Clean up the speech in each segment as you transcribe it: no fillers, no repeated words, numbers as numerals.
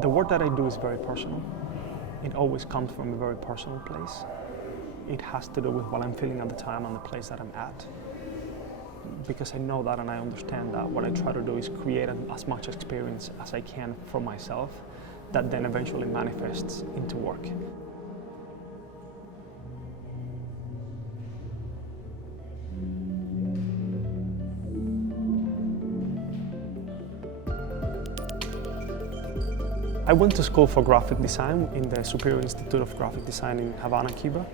The work that I do is very personal. It always comes from a very personal place. It has to do with what I'm feeling at the time and the place that I'm at. Because I know that and I understand that what I try to do is create as much experience as I can for myself that then eventually manifests into work. I went to school for graphic design in the Superior Institute of Graphic Design in Havana, Cuba.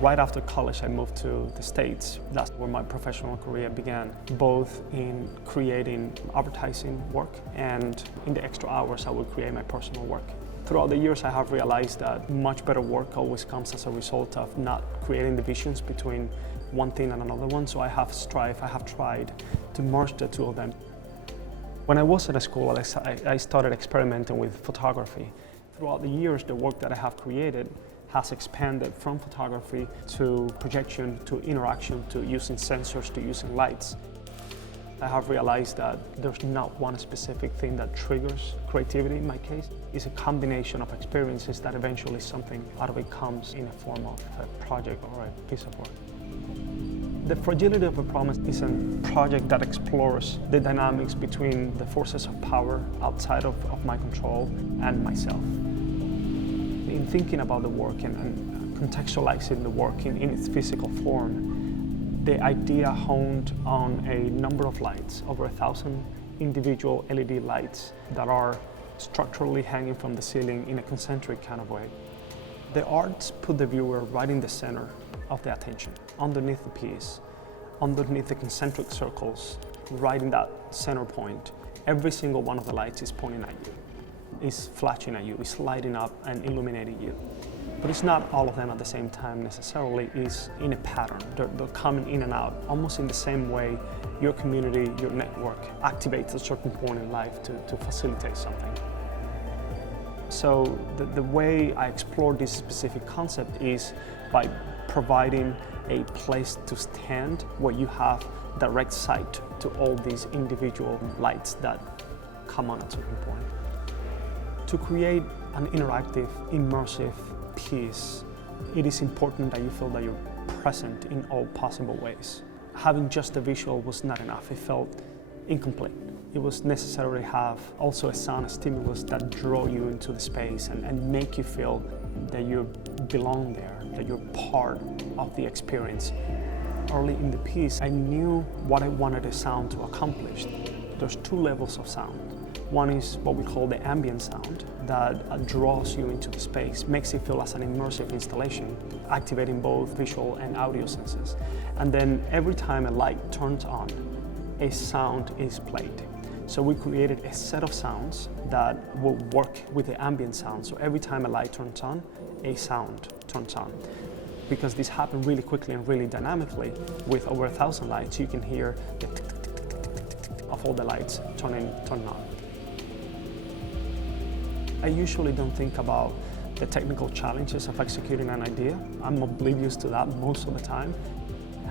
Right after college, I moved to the States. That's where my professional career began, both in creating advertising work and in the extra hours I would create my personal work. Throughout the years, I have realized that much better work always comes as a result of not creating divisions between one thing and another one, so I have tried to merge the two of them. When I was at school, I started experimenting with photography. Throughout the years, the work that I have created has expanded from photography to projection, to interaction, to using sensors, to using lights. I have realized that there's not one specific thing that triggers creativity in my case. It's a combination of experiences that eventually something out of it comes in a form of a project or a piece of work. The Fragility of a Promise is a project that explores the dynamics between the forces of power outside of my control and myself. In thinking about the work and contextualizing the work in its physical form, the idea honed on a number of lights, over 1,000 individual LED lights that are structurally hanging from the ceiling in a concentric kind of way. The arts put the viewer right in the center of the attention, underneath the piece, underneath the concentric circles, right in that center point. Every single one of the lights is pointing at you, is flashing at you, is lighting up and illuminating you. But it's not all of them at the same time necessarily, it's in a pattern. They're coming in and out, almost in the same way your community, your network activates at a certain point in life to facilitate something. So the way I explore this specific concept is by providing a place to stand where you have direct sight to all these individual lights that come on at a certain point. To create an interactive, immersive piece, it is important that you feel that you're present in all possible ways. Having just a visual was not enough. It felt incomplete. It was necessary to have also a sound stimulus that draw you into the space and make you feel that you belong there, that you're part of the experience. Early in the piece, I knew what I wanted the sound to accomplish. There's two levels of sound. One is what we call the ambient sound that draws you into the space, makes it feel as an immersive installation, activating both visual and audio senses. And then every time a light turns on, a sound is played. So we created a set of sounds that will work with the ambient sound. So every time a light turns on, a sound turns on. Because this happened really quickly and really dynamically, with over 1,000 lights, you can hear the tick, tick, tick, tick, tick, tick, tick, tick of all the lights turning on. I usually don't think about the technical challenges of executing an idea. I'm oblivious to that most of the time.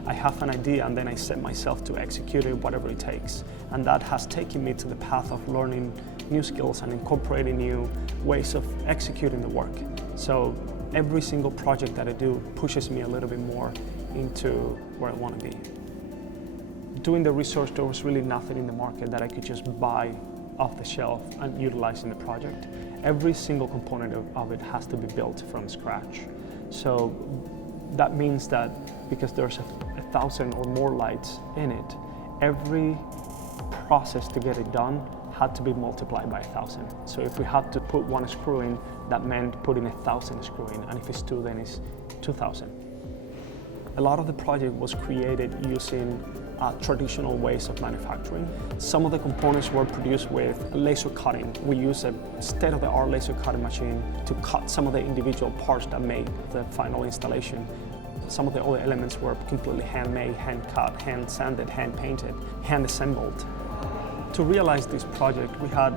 I have an idea and then I set myself to execute it, whatever it takes. And that has taken me to the path of learning new skills and incorporating new ways of executing the work. So every single project that I do pushes me a little bit more into where I want to be. Doing the research, there was really nothing in the market that I could just buy off the shelf and utilize in the project. Every single component of it has to be built from scratch. So that means that because there's 1,000 or more lights in it, every process to get it done had to be multiplied by 1,000. So if we had to put one screw in, that meant putting 1,000 screw in, and if it's two, then it's 2,000. A lot of the project was created using traditional ways of manufacturing. Some of the components were produced with laser cutting. We use a state-of-the-art laser cutting machine to cut some of the individual parts that made the final installation. Some of the other elements were completely handmade, hand-cut, hand-sanded, hand-painted, hand-assembled. To realize this project, we had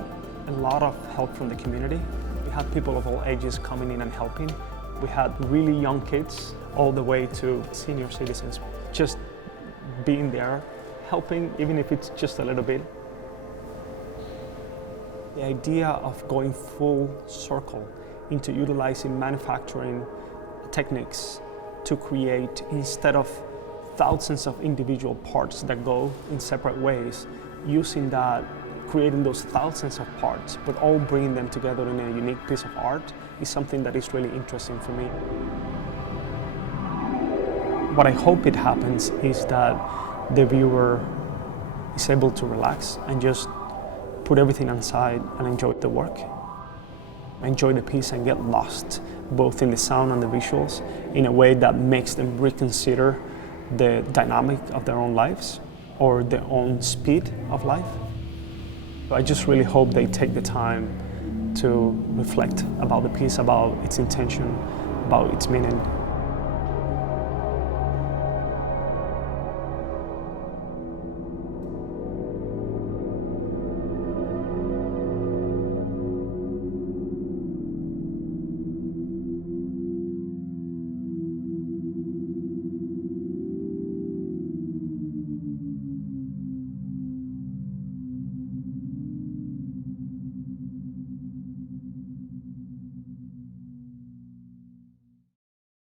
a lot of help from the community. We had people of all ages coming in and helping. We had really young kids all the way to senior citizens just being there, helping, even if it's just a little bit. The idea of going full circle into utilizing manufacturing techniques to create, instead of thousands of individual parts that go in separate ways, using that, creating those thousands of parts, but all bringing them together in a unique piece of art is something that is really interesting for me. What I hope it happens is that the viewer is able to relax and just put everything aside and enjoy the work. Enjoy the piece and get lost, both in the sound and the visuals, in a way that makes them reconsider the dynamic of their own lives or their own speed of life. I just really hope they take the time to reflect about the piece, about its intention, about its meaning.